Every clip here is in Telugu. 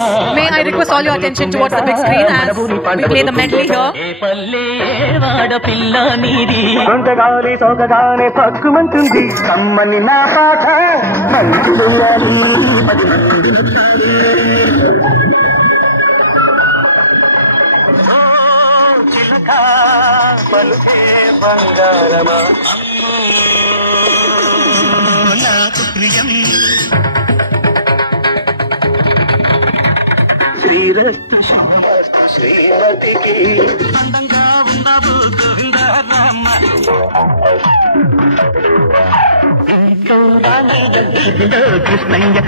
May I request all your attention towards the big screen as we play the medley here. Shrimati की अंदंगा उन्नावु गोविंदा राम तोराने जल्दी कृष्णయ్య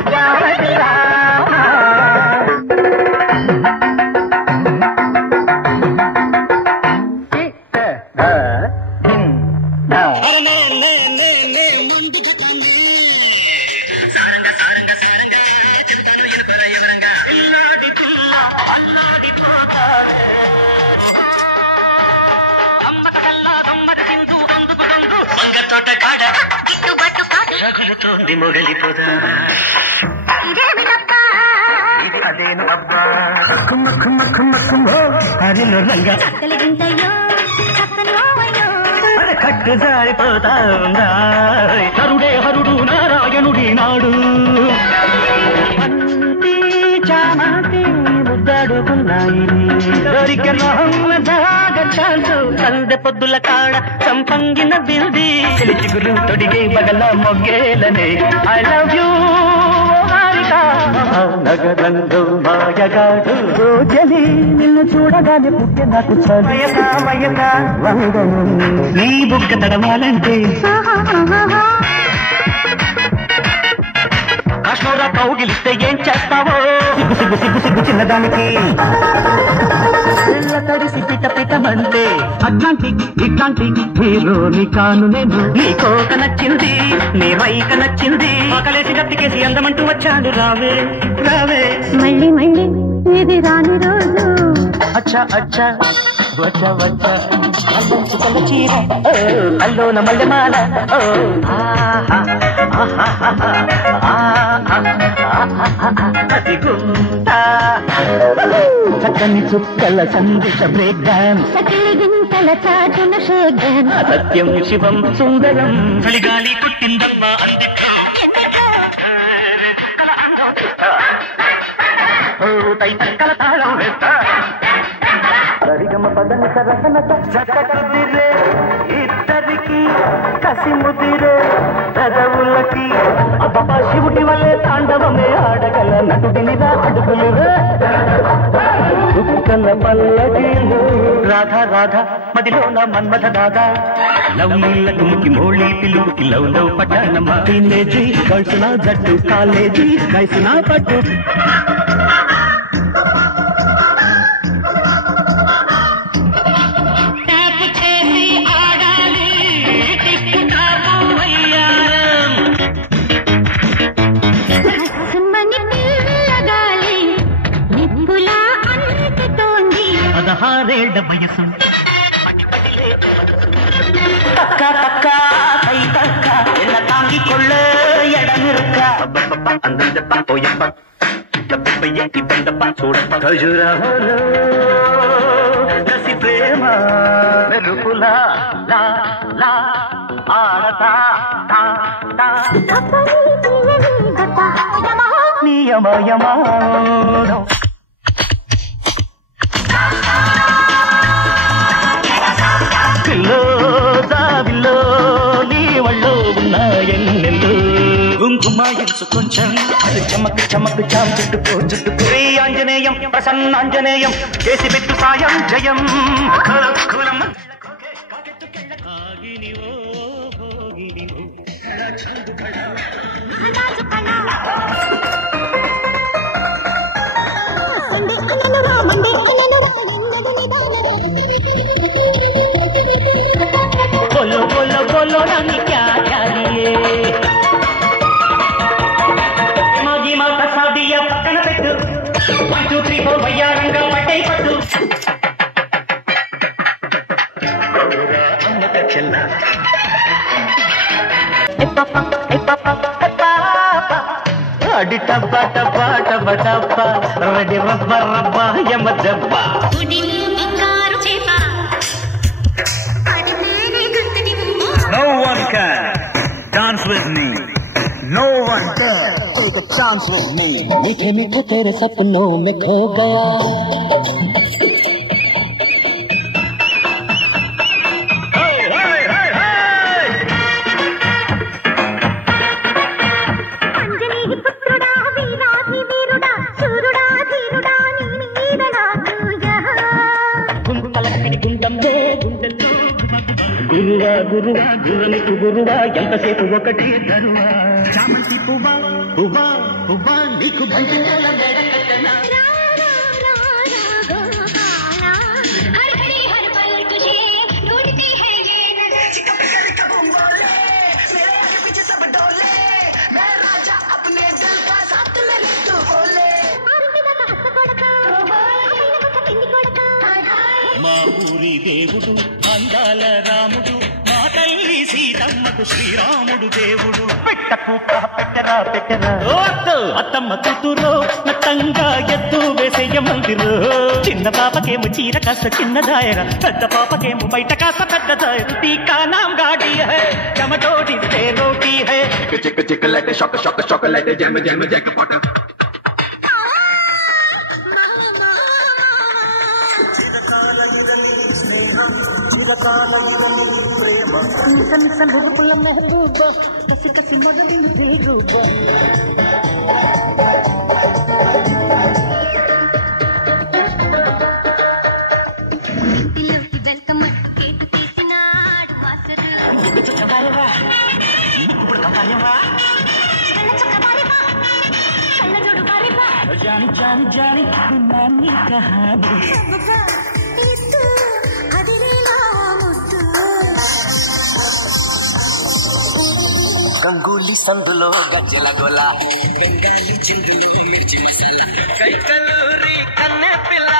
మొగలిపోదా అదేను అబ్బా కుమ్మ కుమ్మ కుమ్మ కుమ్మ హరిలో రంగా కట్టు జారిపోతా హరుడే హరుడు నారాయణుడి నాడు అంతి చామంతి ముద్దాడుకున్నాయి సందె పొద్దుల కాడ సంపంగిన బిల్ది చిగురు తొడిగే బగల మొగ్గేలనే ఐ లవ్ యూ నగరంలో మాయగాడు జలి నిన్ను చూడగానే పుట్టే నాకు నీ బుగ్గ తడవాలంటే కాశ్మీరా కౌగిలిస్తే ఏం చేస్తావో సిగ్గు సిగ్గు సిగ్గు సిగ్గు చిన్నదానికి తడిసి పిట పిటమంటే అట్లాంటి ఇట్లాంటి హీరోని కాను నేను నీ కోక నచ్చింది నీ రైక నచ్చింది ఆకలేసి గట్టికేసి అందమంటూ వచ్చాడు రావే రావే మళ్ళీ మళ్ళీ ఇది రాని రోజు అచ్చా అచ్చా వచ్చ వచ్చ అల్లంచుకల చీర అల్లోన మల్లెమాల చక్కని చుక్కల సందేశ బ్రేక్ డాన్స్ సకిలి గింతల చాటున షేక్ డాన్స్ సత్యం శివం సుందరం చలిగాలి పుట్టిందమ్మా అందుకో తై తక్కల తాళం వేస్తా సరిగమ పదని సరసన చక్కదిరే ఇద్దరికి కసి ముదిరే పెదవులకి అబ్బా శివుడి వల్లే తాండవమే ఆడగల నటుడినిరా అడుగులురా దుఃఖల పల్లకిలు రాధా రాధా మదిలోన మన్మథ దాదా లవ్ నీళ్ళ తుమ్కి మోళీ పిలుకి లవ్ లవ్ పట్టణమ్మ టీనేజీ కలిసిన జట్టు కాలేజీ కలిసిన పట్టు వయసు తక్క తక్క కై తక్క ఎల్ల తాంగికొள்ள ఎడమిరుక్క అందప్ప పోయప్ప డబ్బయ్యేటి బండప్ప చూడప్ప ఖజురాహోలో రసి ప్రేమ మెరుపులా లా లా ఆడతా తా తా నియమయమానం జాబిల్లో నీ వళ్ళో ఉన్నాయన్నెల్లు కుంకుమాయించు కొంచెం అది చమక్ చమక్ చాం చుట్టుకో చుట్టుకో ఆంజనేయం ప్రసన్నాంజనేయం చేసి పెట్టు సాయం జయం बोलो बोलो बोलो रानी क्या चाहिए मौजी माता सादिया पక్కన పెట్టు 1 2 3 4 వయ్యారంగా పట్టే పట్టు అమ్మక చెల్ల ఏ పాపా అడి టబ్బా టబ్బా టబ్బా డబ్బ రెడీ రబ్బ రబ్బ యమ దెబ్బ No one can dance with me. No one can take a chance with me. मीठे मीठे तेरे सपनों में खो गया. గురువా గురువా గుర్రమికు గురువా ఎంతసేపు ఒకటి తరువా చామంతి పువ్వా పువ్వా పువ్వా నీకు బంతి పూల మేడ కట్టనా మా ఊరి దేవుడు అందాల రాముడు మా తల్లి సీతమ్మకు శ్రీరాముడు దేవుడు పెట్టకు పెట్టరా పెట్టరా అత్తమ్మ కూతురు నత్తంగా ఎద్దు వేసేయ మందిరు చిన్న పాపకేమో చీర కాస్త చిన్నదాయరా పెద్ద పాపకేమో బయట కాస్త పెద్దదాయ టీకా నామ్ గాడి హై చమటోడి తే రోటీ హై చిక్క చిక్కలైతే షొక్క షొక్క షొక్కలైతే జమ జమ జగపట చిరకాల ఇదని ప్రేమ సంభవపుల మెహబూబ కసి కసి మొదలిన దిల్రూబ ఇంటిలోకి వెల్కమ్ కేక్ తీసినాడు మాస్టర్ చకబారివా ఇప్పుడు కపాలివా కళ్ళ చకబారివా కళ్ళ జోడు బారివా జాని జాని జాని నాని కహాని గంగూలీ సందులో గజ్జల గోల బెంగాలీ చిల్లు కైకలూరి కన్నె పిల్ల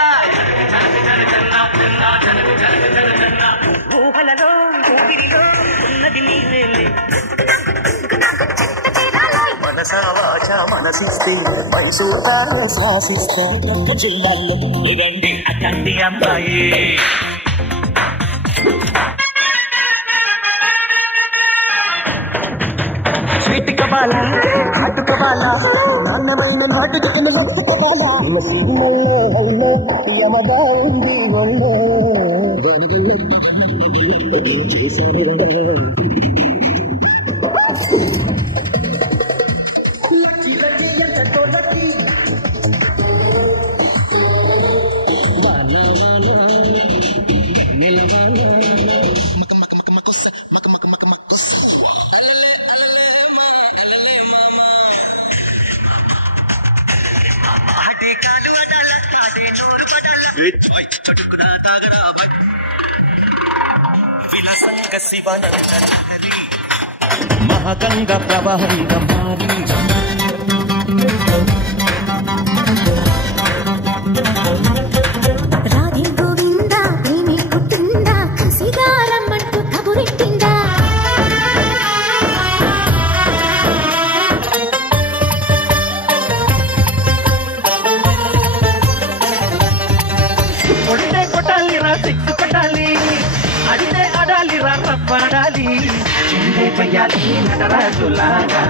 ఊహలలో ఊపిరిలో ఉన్నది నీవేలే మనసా వాచ మనసిస్తే మైసూతా శాసిస్తా జిల్లాలో ఇదండి అతండి అమ్మాయి బాల హట్టుక బాల నాన్నమైన నాటుకు యమదా ఉంది మహాగంగా ప్రవాహంగా మారి రాధి గోవింద ప్రేమి పుట్టిందా కసిగారమ్మంటూ కబురెట్టిందా కొడితే కొట్టాలి రా సిక్కు కొట్టాలి అడితే ఆడాలి రా తప్పాడాలి చిందే పయ్యాలి నటరాజులాగా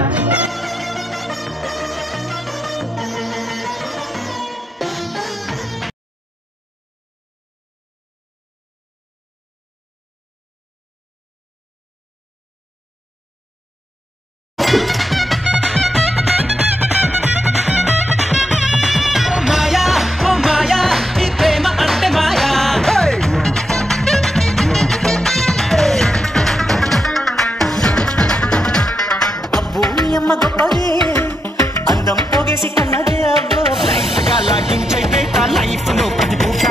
అందం పోగేసి కన్నదే అవ్వ లాగించైతే లైఫ్ లో ప్రతి పూట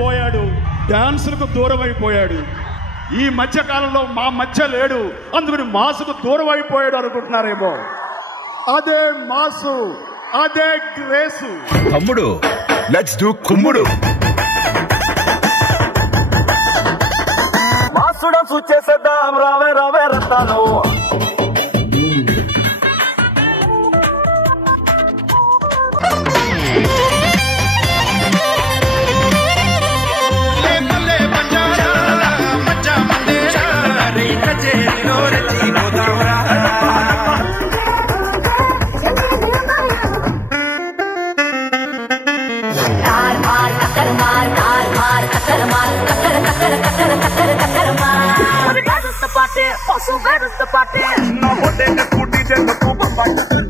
పోయాడు, డాన్సులకు దూరం అయిపోయాడు. ఈ మధ్య కాలంలో మా మధ్య లేడు, అందుకని మాసుకు దూరం అయిపోయాడు అనుకుంటున్నారేమో. అదే మాసు, అదే గ్రేసు. తమ్ముడు లెట్స్ డూ కుమ్ముడు. మాసుడం చూచేసేద్దాం, రావే రావే Rattalu. Where's the party? No, what they just put it in the